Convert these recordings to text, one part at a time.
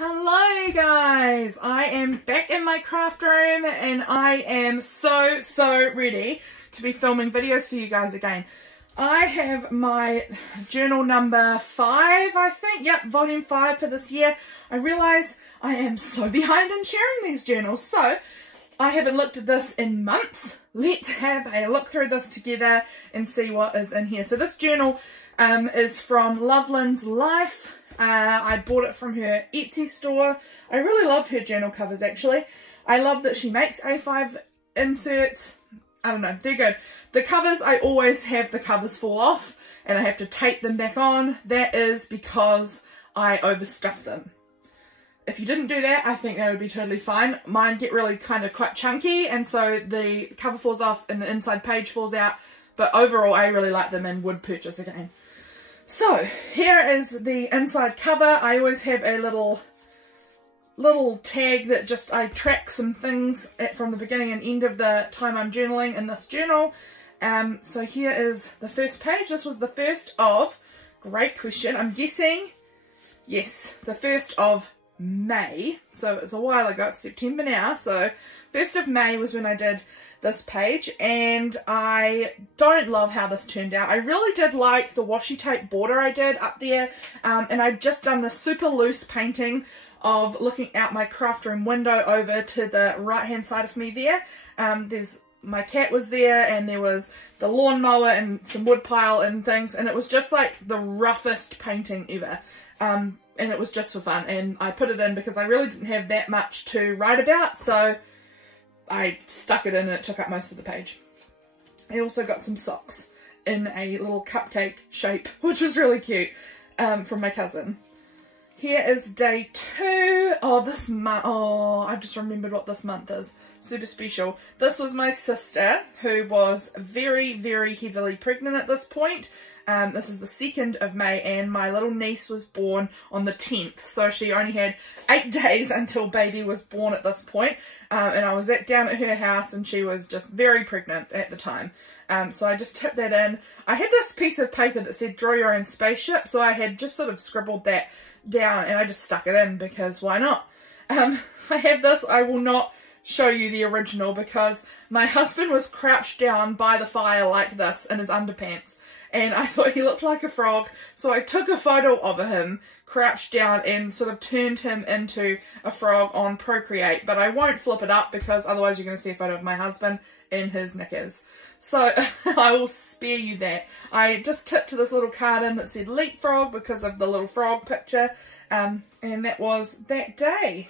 Hello guys, I am back in my craft room and I am so ready to be filming videos for you guys again. I have my journal number 5, I think, yep, volume 5 for this year. I realise I am so behind in sharing these journals, so I haven't looked at this in months. Let's have a look through this together and see what is in here. So this journal is from Lynn's Life. I bought it from her Etsy store. I really love her journal covers actually. I love that she makes A5 inserts. I don't know, they're good. The covers, I always have the covers fall off and I have to tape them back on. That is because I overstuff them. If you didn't do that, I think that would be totally fine. Mine get really kind of quite chunky and so the cover falls off and the inside page falls out. But overall, I really like them and would purchase again. So here is the inside cover. I always have a little tag that just I track some things from the beginning and end of the time I'm journaling in this journal. So here is the first page. This was the first of, great question, I'm guessing, yes, the 1st of May. So it's a while ago, it's September now. So 1st of May was when I did this page and I don't love how this turned out. I really did like the washi tape border I did up there and I'd just done this super loose painting of looking out my craft room window over to the right hand side of me there. My cat was there and there was the lawnmower and some wood pile and things and it was just like the roughest painting ever. And it was just for fun and I put it in because I really didn't have that much to write about, so I stuck it in and it took up most of the page. I also got some socks in a little cupcake shape, which was really cute, from my cousin. Here is day 2. Oh, this month. Oh, I just remembered what this month is. Super special. This was my sister, who was very heavily pregnant at this point. This is the 2nd of May, and my little niece was born on the 10th. So she only had 8 days until baby was born at this point. And I was down at her house, and she was just very pregnant at the time. So I just tipped that in. I had this piece of paper that said draw your own spaceship, so I had just sort of scribbled that down and I just stuck it in because why not? I have this. I will not show you the original because my husband was crouched down by the fire like this in his underpants and I thought he looked like a frog, so I took a photo of him crouched down and sort of turned him into a frog on Procreate, but I won't flip it up because otherwise you're going to see a photo of my husband in his knickers. So I will spare you that. I just tipped this little card in that said leapfrog because of the little frog picture, and that was that day.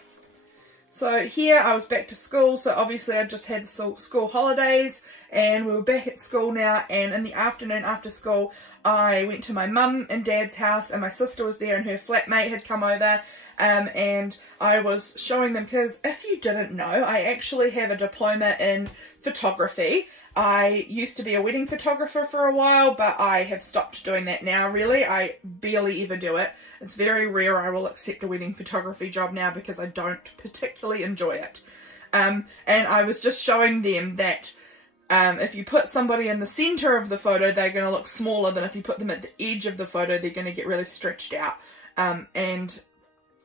So here I was back to school, so obviously I just had school holidays and we were back at school now, and in the afternoon after school I went to my mum and dad's house and my sister was there and her flatmate had come over, and I was showing them, because if you didn't know, I actually have a diploma in photography. I used to be a wedding photographer for a while, but I have stopped doing that now, really. I barely ever do it. It's very rare I will accept a wedding photography job now because I don't particularly enjoy it. And I was just showing them that if you put somebody in the centre of the photo, they're going to look smaller than if you put them at the edge of the photo, they're going to get really stretched out. And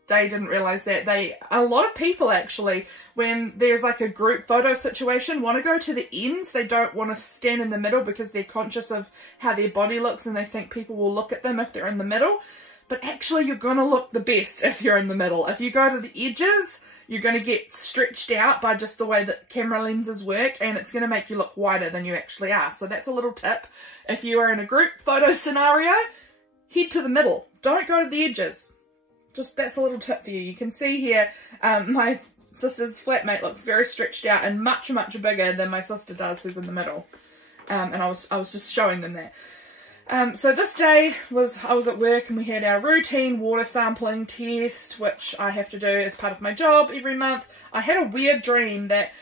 they didn't realise that. A lot of people actually, when there's like a group photo situation, want to go to the ends. They don't want to stand in the middle because they're conscious of how their body looks and they think people will look at them if they're in the middle. But actually you're going to look the best if you're in the middle. If you go to the edges, you're going to get stretched out by just the way that camera lenses work, and it's going to make you look wider than you actually are. So that's a little tip. If you are in a group photo scenario, head to the middle. Don't go to the edges. Just that's a little tip for you. You can see here my sister's flatmate looks very stretched out and much bigger than my sister does, who's in the middle. And I was just showing them that. So this day I was at work and we had our routine water sampling test, which I have to do as part of my job every month. I had a weird dream that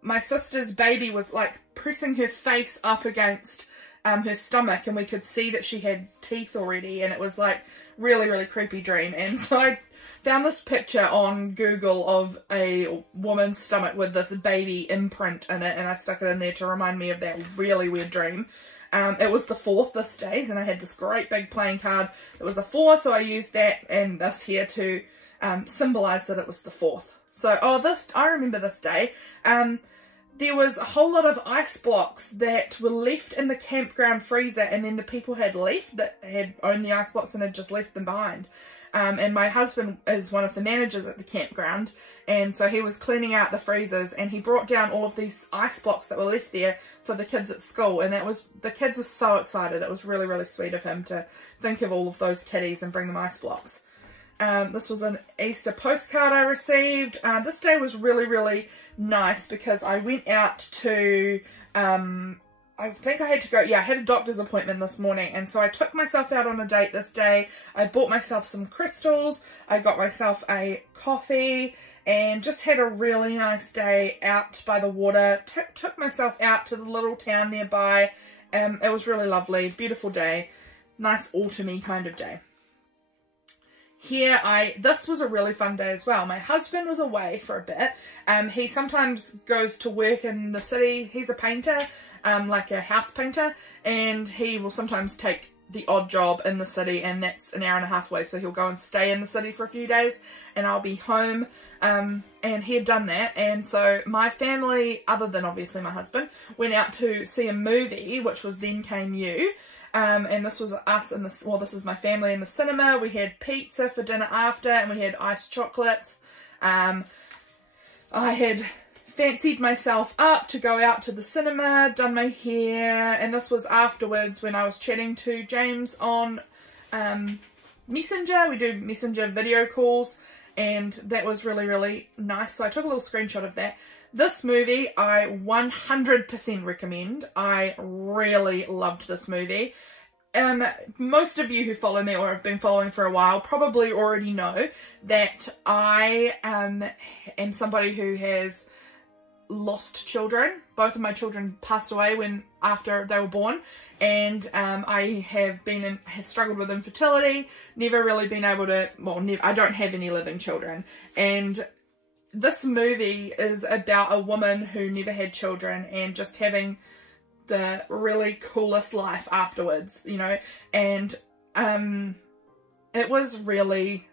my sister's baby was like pressing her face up against her stomach, and we could see that she had teeth already, and it was like really creepy dream. And so I found this picture on Google of a woman's stomach with this baby imprint in it, and I stuck it in there to remind me of that really weird dream. It was the 4th this day, and I had this great big playing card. It was the 4, so I used that and this here to symbolise that it was the 4th. So, I remember this day. There was a whole lot of ice blocks that were left in the campground freezer, and then the people had left that had owned the ice blocks and had just left them behind. And my husband is one of the managers at the campground, and so he was cleaning out the freezers, and he brought down all of these ice blocks that were left there for the kids at school, and the kids were so excited. It was really, really sweet of him to think of all of those kiddies and bring them ice blocks. This was an Easter postcard I received. This day was really, really nice because I went out to, I think I had to go, I had a doctor's appointment this morning, and so I took myself out on a date this day. I bought myself some crystals, I got myself a coffee, and just had a really nice day out by the water. Took myself out to the little town nearby. It was really lovely, beautiful day, nice autumny kind of day. Here, this was a really fun day as well. My husband was away for a bit. He sometimes goes to work in the city. He's a painter, like a house painter, and he will sometimes take the odd job in the city, and that's an hour and a half away, so he'll go and stay in the city for a few days, and I'll be home. And he had done that, and so my family, other than obviously my husband, went out to see a movie, which was Then Came You. And this was us in the, well, this is my family in the cinema. We had pizza for dinner after, and we had iced chocolates. I had fancied myself up to go out to the cinema, done my hair, and this was afterwards when I was chatting to James on Messenger. We do Messenger video calls, and that was really, really nice. So I took a little screenshot of that. This movie I 100% recommend. I really loved this movie. Most of you who follow me or have been following for a while probably already know that I am somebody who has lost children. Both of my children passed away after they were born, and I have struggled with infertility, never really been able to, I don't have any living children, and this movie is about a woman who never had children and just having the really coolest life afterwards, you know, and it was really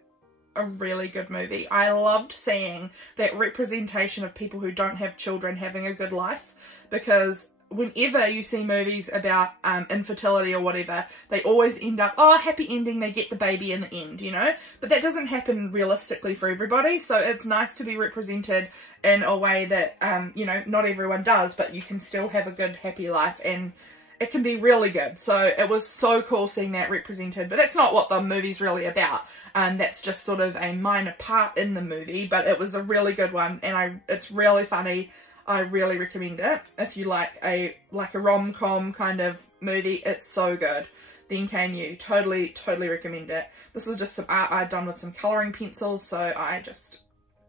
a really good movie. I loved seeing that representation of people who don't have children having a good life, because whenever you see movies about infertility or whatever, they always end up, happy ending, they get the baby in the end, you know? But that doesn't happen realistically for everybody, so it's nice to be represented in a way that, you know, not everyone does, but you can still have a good, happy life, and it can be really good. So it was so cool seeing that represented, but that's not what the movie's really about. That's just sort of a minor part in the movie, but it was a really good one, and it's really funny. I really recommend it if you like a rom-com kind of movie. It's so good. Then Came You. Totally, totally recommend it. This was just some art I'd done with some colouring pencils, so I just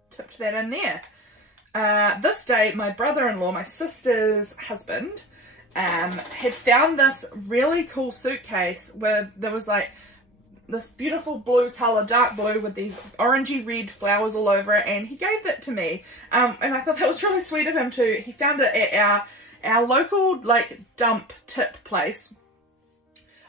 tipped that in there. This day, my brother-in-law, my sister's husband, had found this really cool suitcase where there was like this beautiful blue colour, dark blue, with these orangey red flowers all over it, and he gave that to me, and I thought that was really sweet of him too. He found it at our local like dump tip place.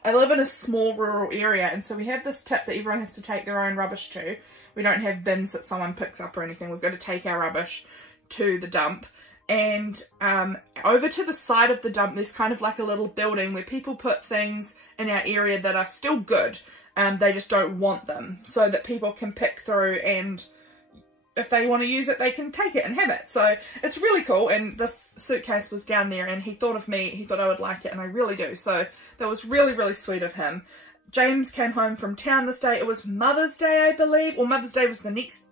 I live in a small rural area, and so we have this tip that everyone has to take their own rubbish to. We don't have bins that someone picks up or anything. We've got to take our rubbish to the dump. And over to the side of the dump, there's kind of like a little building where people put things in our area that are still good. They just don't want them, so that people can pick through, and if they want to use it, they can take it and have it. So it's really cool, and this suitcase was down there, and he thought of me, he thought I would like it, and I really do. So that was really, really sweet of him. James came home from town this day. It was Mother's Day, I believe, or Mother's Day was the next,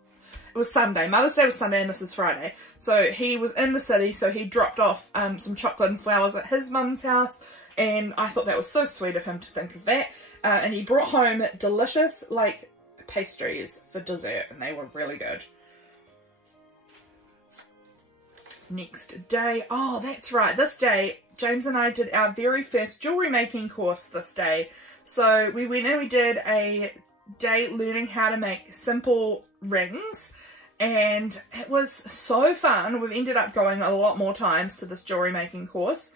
it was Sunday. Mother's Day was Sunday, and this is Friday. So he was in the city, so he dropped off some chocolate and flowers at his mum's house, and I thought that was so sweet of him to think of that. And he brought home delicious, like, pastries for dessert, and they were really good. Next day, oh, that's right, this day, James and I did our very first jewellery making course this day. So we went and we did a day learning how to make simple rings, and it was so fun. We've ended up going a lot more times to this jewellery making course.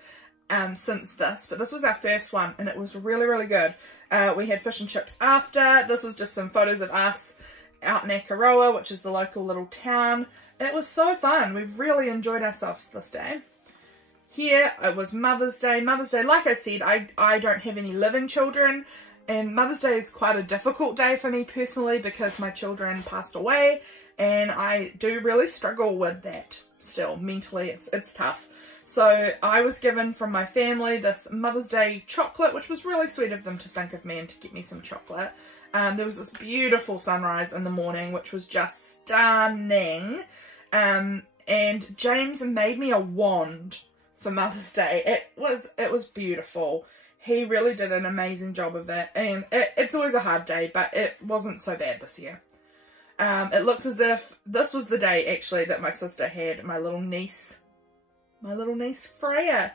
since this, but this was our first one and it was really, really good. We had fish and chips after. This was just some photos of us out in Akaroa, which is the local little town. It was so fun. We've really enjoyed ourselves this day. Here it was Mother's Day. Mother's Day, like I said, I don't have any living children, and Mother's Day is quite a difficult day for me personally because my children passed away, and I do really struggle with that still. Mentally, it's tough. So I was given from my family this Mother's Day chocolate, which was really sweet of them to think of me and to get me some chocolate. There was this beautiful sunrise in the morning, which was just stunning. And James made me a wand for Mother's Day. It was beautiful. He really did an amazing job of it. And it's always a hard day, but it wasn't so bad this year. It looks as if this was the day actually that my sister had my little niece Freya.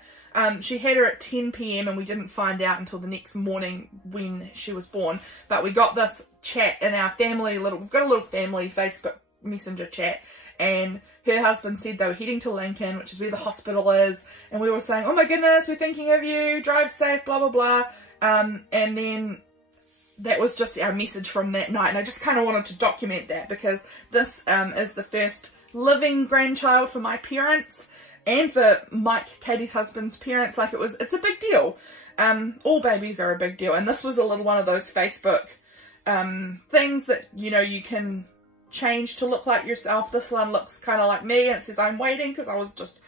She had her at 10 PM and we didn't find out until the next morning when she was born. But we got this chat in our family, we've got a little family Facebook messenger chat, and her husband said they were heading to Lincoln, which is where the hospital is, and we were saying, oh my goodness, we're thinking of you, drive safe, blah blah blah. And then that was just our message from that night, and I just kind of wanted to document that because this is the first living grandchild for my parents. And for Mike, Katie's husband's parents, like it's a big deal. All babies are a big deal. And this was a little one of those Facebook things that, you know, you can change to look like yourself. This one looks kind of like me, and it says I'm waiting because I was just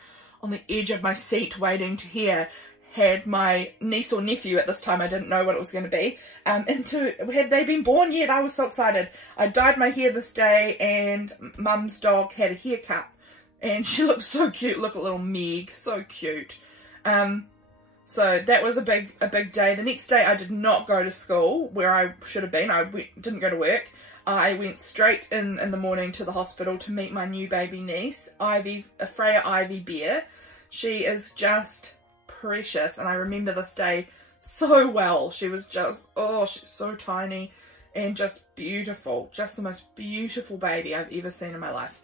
on the edge of my seat waiting to hear. Had my niece or nephew at this time, I didn't know what it was going to be. Had they been born yet? I was so excited. I dyed my hair this day, and Mum's dog had a haircut. And she looked so cute. Look at little Meg, so cute. So that was a big day. The next day I did not go to school where I should have been. Didn't go to work. I went straight in the morning to the hospital to meet my new baby niece, Freya Ivy Bear. She is just precious, and I remember this day so well. She was just, oh, she's so tiny and just beautiful. Just the most beautiful baby I've ever seen in my life.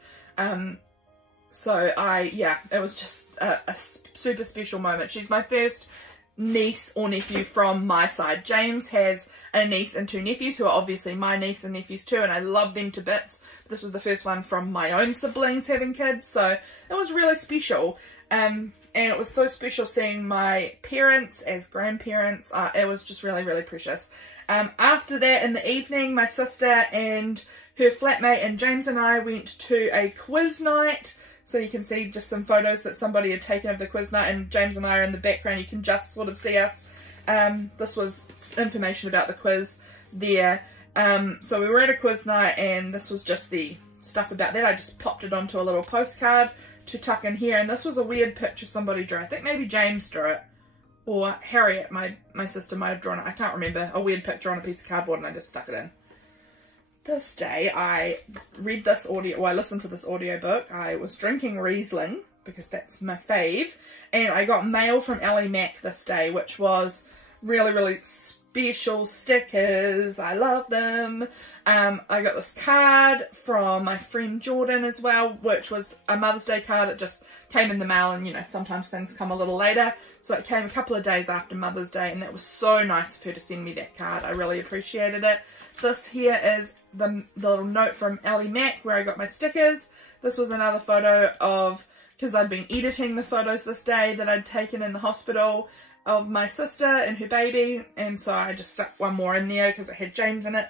So it was just a super special moment. She's my first niece or nephew from my side. James has a niece and two nephews who are obviously my niece and nephews too, and I love them to bits. This was the first one from my own siblings having kids, so it was really special. And it was so special seeing my parents as grandparents. It was just really, really precious. After that, in the evening, my sister and her flatmate and James and I went to a quiz night. So you can see just some photos that somebody had taken of the quiz night, and James and I are in the background. You can just sort of see us. This was information about the quiz there. So we were at a quiz night, and this was just the stuff about that. I just popped it onto a little postcard to tuck in here, and this was a weird picture somebody drew. I think maybe James drew it, or Harriet, my sister, might have drawn it. I can't remember. A weird picture on a piece of cardboard, and I just stuck it in. This day I read this audio, well, I listened to this audiobook. I was drinking Riesling because that's my fave, and I got mail from Ellie Mac this day, which was really, really special stickers. I love them. I got this card from my friend Jordan as well, which was a Mother's Day card. It just came in the mail, and you know, sometimes things come a little later, so it came a couple of days after Mother's Day, and that was so nice of her to send me that card. I really appreciated it. This here is the little note from Ellie Mac where I got my stickers. This was another photo of, because I'd been editing the photos this day that I'd taken in the hospital of my sister and her baby, and so I just stuck one more in there because it had James in it.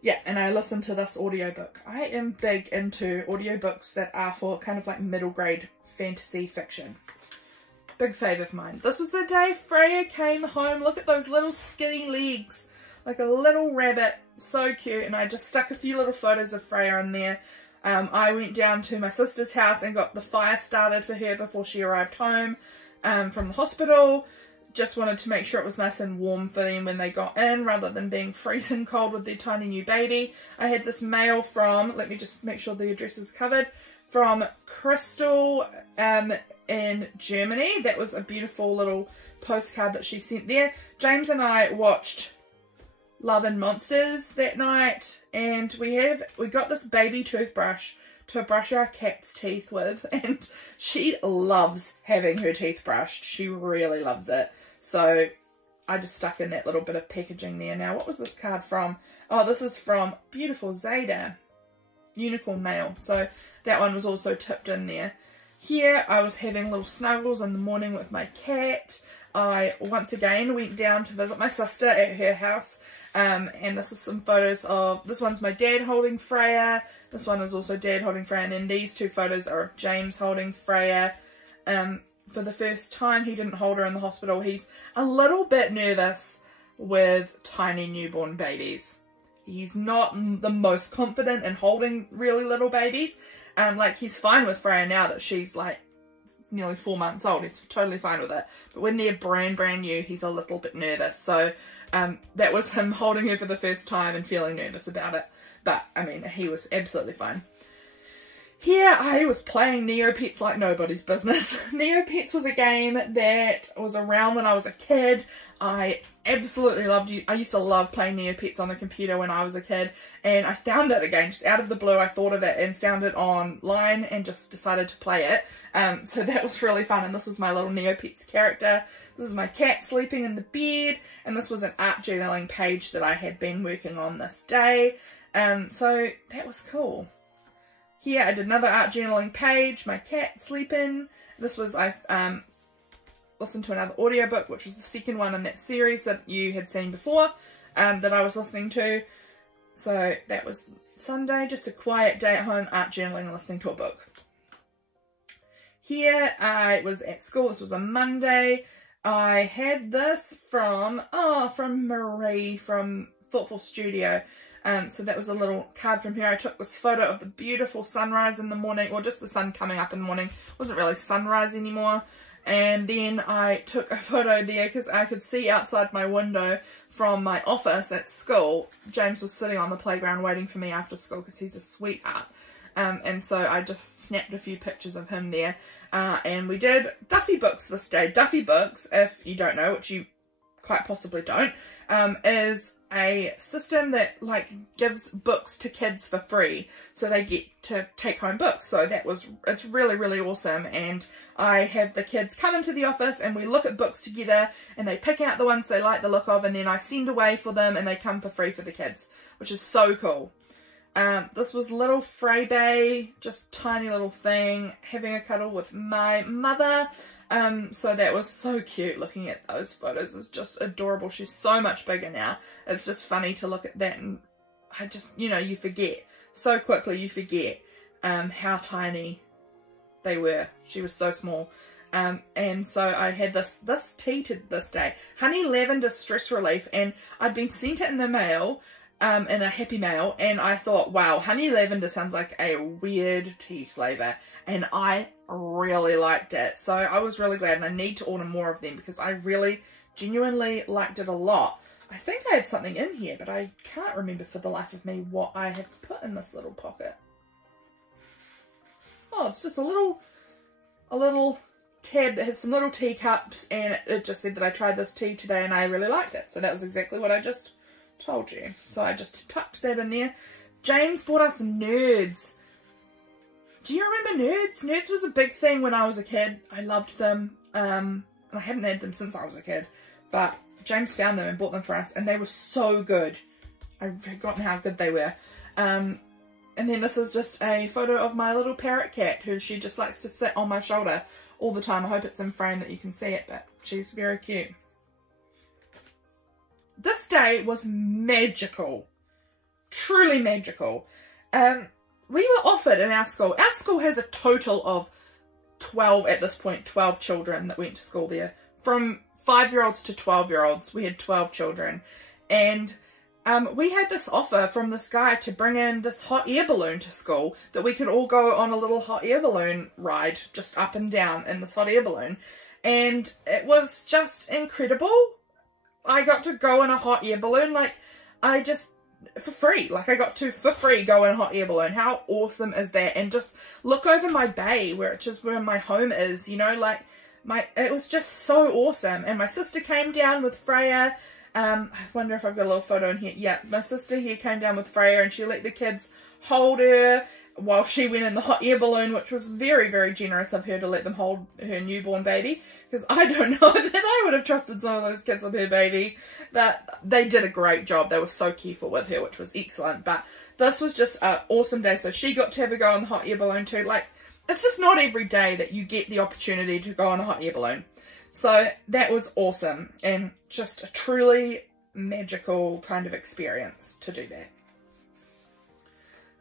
Yeah, and I listened to this audiobook. I am big into audiobooks that are for kind of like middle grade fantasy fiction. Big fave of mine. This was the day Freya came home. Look at those little skinny legs. Like a little rabbit. So cute. And I just stuck a few little photos of Freya in there. I went down to my sister's house and got the fire started for her before she arrived home from the hospital. Just wanted to make sure it was nice and warm for them when they got in, rather than being freezing cold with their tiny new baby. I had this mail from, let me just make sure the address is covered, from Crystal in Germany. That was a beautiful little postcard that she sent there. James and I watched Love and Monsters that night, and we got this baby toothbrush to brush our cat's teeth with, and she loves having her teeth brushed. She really loves it. So I just stuck in that little bit of packaging there. Now, what was this card from? Oh, this is from beautiful Zeta, Unicorn Mail. So that one was also tipped in there. Here I was having little snuggles in the morning with my cat. I once again went down to visit my sister at her house, and this is some photos of, this one's my dad holding Freya, this one is also dad holding Freya, and then these two photos are of James holding Freya. For the first time he didn't hold her in the hospital. He's a little bit nervous with tiny newborn babies. He's not the most confident in holding really little babies. Like, he's fine with Freya now that she's like nearly 4 months old. He's totally fine with it. But when they're brand new, he's a little bit nervous. So that was him holding her for the first time and feeling nervous about it. But, I mean, he was absolutely fine. Here I was playing Neopets like nobody's business. Neopets was a game that was around when I was a kid. I absolutely loved it. I used to love playing Neopets on the computer when I was a kid, and I found it again, just out of the blue. I thought of it and found it online and just decided to play it. So that was really fun, and this was my little Neopets character. This is my cat sleeping in the bed, and this was an art journaling page that I had been working on this day. So that was cool. Here I did another art journaling page, my cat sleeping. This was, I listened to another audiobook, which was the second one in that series that you had seen before, that I was listening to. So that was Sunday, just a quiet day at home, art journaling and listening to a book. Here I was at school, this was a Monday. I had this from Marie from Thoughtful Studio. So that was a little card from her. I took this photo of the beautiful sunrise in the morning, or just the sun coming up in the morning. It wasn't really sunrise anymore. And then I took a photo there because I could see outside my window from my office at school. James was sitting on the playground waiting for me after school because he's a sweetheart. And so I just snapped a few pictures of him there. And we did Duffy Books this day. Duffy Books, if you don't know, which you quite possibly don't, is a system that like gives books to kids for free, so they get to take home books. So it's really awesome, and I have the kids come into the office and we look at books together and they pick out the ones they like the look of, and then I send away for them and they come for free for the kids, which is so cool. This was little Freybae, just tiny little thing, having a cuddle with my mother. So that was so cute. Looking at those photos is just adorable. She's so much bigger now. It's just funny to look at that, and I just, you know, you forget so quickly, you forget how tiny they were. She was so small. And so I had this tea this day, honey lavender stress relief, and I'd been sent it in the mail, in a Happy Mail, and I thought, wow, honey lavender sounds like a weird tea flavour, and I really liked it. So I was really glad, and I need to order more of them because I really genuinely liked it a lot. I think I have something in here, but I can't remember for the life of me what I have put in this little pocket. Oh, it's just a little tab that had some little teacups, and it just said that I tried this tea today and I really liked it. So that was exactly what I just told you. So I just tucked that in there. James bought us Nerds. Do you remember Nerds? Nerds was a big thing when I was a kid. I loved them. And I hadn't had them since I was a kid. But James found them and bought them for us, and they were so good. I've forgotten how good they were. And then this is just a photo of my little parrot cat, who she just likes to sit on my shoulder all the time. I hope it's in frame that you can see it, but she's very cute. This day was magical. Truly magical. We were offered in our school. Our school has a total of 12 at this point, 12 children that went to school there. From 5-year-olds to 12-year-olds, we had 12 children. And we had this offer from this guy to bring in this hot air balloon to school, that we could all go on a little hot air balloon ride, just up and down in this hot air balloon. And it was just incredible. I got to go in a hot air balloon, like, for free. Like, I got to, for free, go in a hot air balloon. How awesome is that? And just look over my bay, which is where my home is, you know, like, it was just so awesome. And my sister came down with Freya. I wonder if I've got a little photo in here. Yeah, my sister here came down with Freya, and she let the kids hold her. while she went in the hot air balloon, which was very, very generous of her to let them hold her newborn baby, because I don't know that I would have trusted some of those kids with her baby, but they did a great job. They were so careful with her, which was excellent. But this was just an awesome day. So she got to have a go on the hot air balloon too. Like, it's just not every day that you get the opportunity to go on a hot air balloon. So that was awesome, and just a truly magical kind of experience to do that.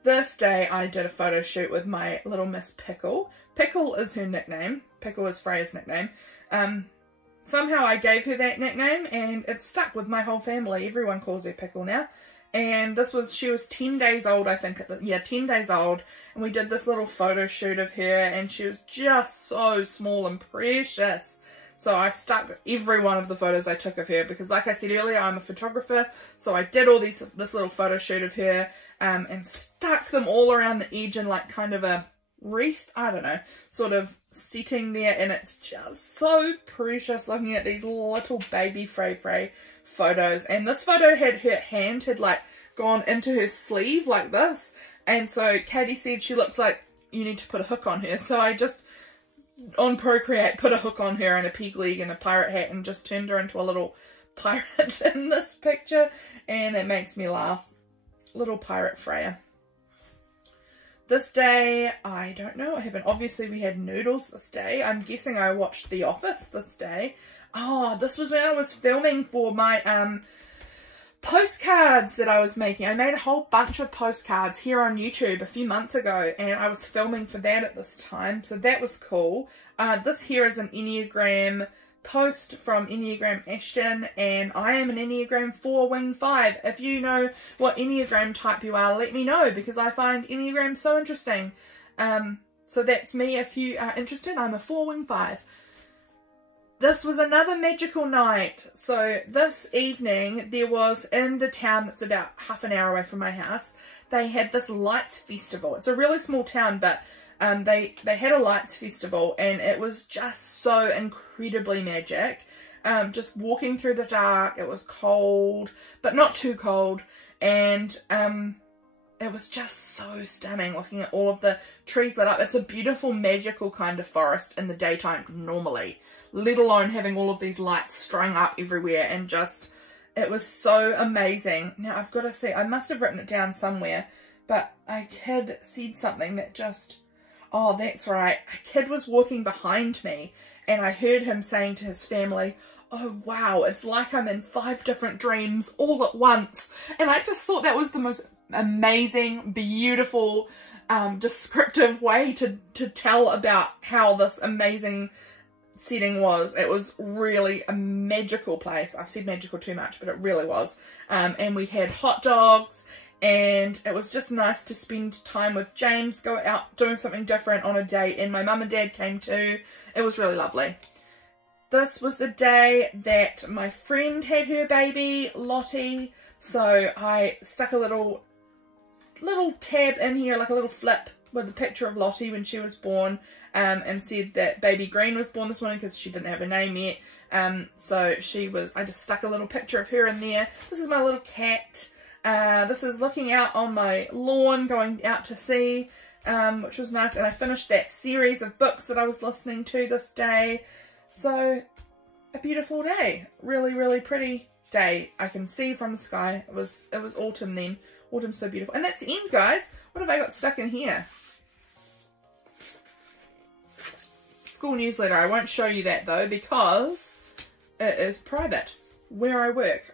This day I did a photo shoot with my little Miss Pickle. Pickle is her nickname. Pickle is Freya's nickname. Somehow I gave her that nickname and it stuck with my whole family. Everyone calls her Pickle now. And she was 10 days old, I think. Yeah, 10 days old. And we did this little photo shoot of her, and she was just so small and precious. So I stuck every one of the photos I took of her, because like I said earlier, I'm a photographer. So I did all this little photo shoot of her, and stuck them all around the edge in like kind of a wreath, I don't know, sort of setting there. And it's just so precious looking at these little baby Frey photos. And this photo had her hand had like gone into her sleeve like this, and so Katie said she looks like you need to put a hook on her. So I just on Procreate put a hook on her and a peg leg and a pirate hat and just turned her into a little pirate in this picture, and it makes me laugh. Little pirate Freya. This day, I don't know what happened. Obviously we had noodles this day. I'm guessing I watched The Office this day. Oh, this was when I was filming for my postcards that I was making. I made a whole bunch of postcards here on YouTube a few months ago, and I was filming for that at this time, so that was cool. This here is an Enneagram post from Enneagram Ashton, and I am an Enneagram 4 Wing 5. If you know what Enneagram type you are, let me know, because I find Enneagram so interesting. So that's me. If you are interested, I'm a 4 Wing 5. This was another magical night. So this evening there was, in the town that's about half an hour away from my house, they had this lights festival. It's a really small town, but they had a lights festival, and it was just so incredibly magic. Just walking through the dark, it was cold, but not too cold, and it was just so stunning looking at all of the trees lit up. It's a beautiful magical kind of forest in the daytime normally, let alone having all of these lights strung up everywhere, and just, it was so amazing. Now I've got to see, I must have written it down somewhere, but a kid said something that just, oh, that's right. A kid was walking behind me, and I heard him saying to his family, oh wow, it's like I'm in 5 different dreams all at once. And I just thought that was the most amazing, beautiful, descriptive way to tell about how this amazing setting was. It was really a magical place. I've said magical too much, but it really was. And we had hot dogs, and it was just nice to spend time with James, go out doing something different on a date, and my mum and dad came too. It was really lovely. This was the day that my friend had her baby, Lottie, so I stuck a little tab in here, like a little flip with a picture of Lottie when she was born, and said that baby Green was born this morning because she didn't have a name yet. So I just stuck a little picture of her in there. This is my little cat. This is looking out on my lawn, going out to sea, which was nice. And I finished that series of books that I was listening to this day. So, a beautiful day. Really, really pretty day. I can see from the sky. It was autumn then. Autumn's so beautiful. And that's the end, guys. What have I got stuck in here? School newsletter. I won't show you that though, because it is private where I work.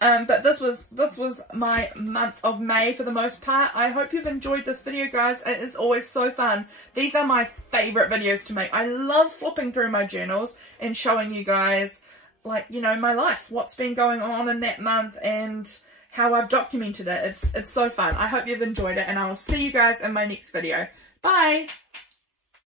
But this was my month of May for the most part. I hope you've enjoyed this video, guys. It is always so fun. These are my favorite videos to make. I love flipping through my journals and showing you guys, like, you know, my life, what's been going on in that month and how I've documented it. It's so fun. I hope you've enjoyed it, and I will see you guys in my next video. Bye!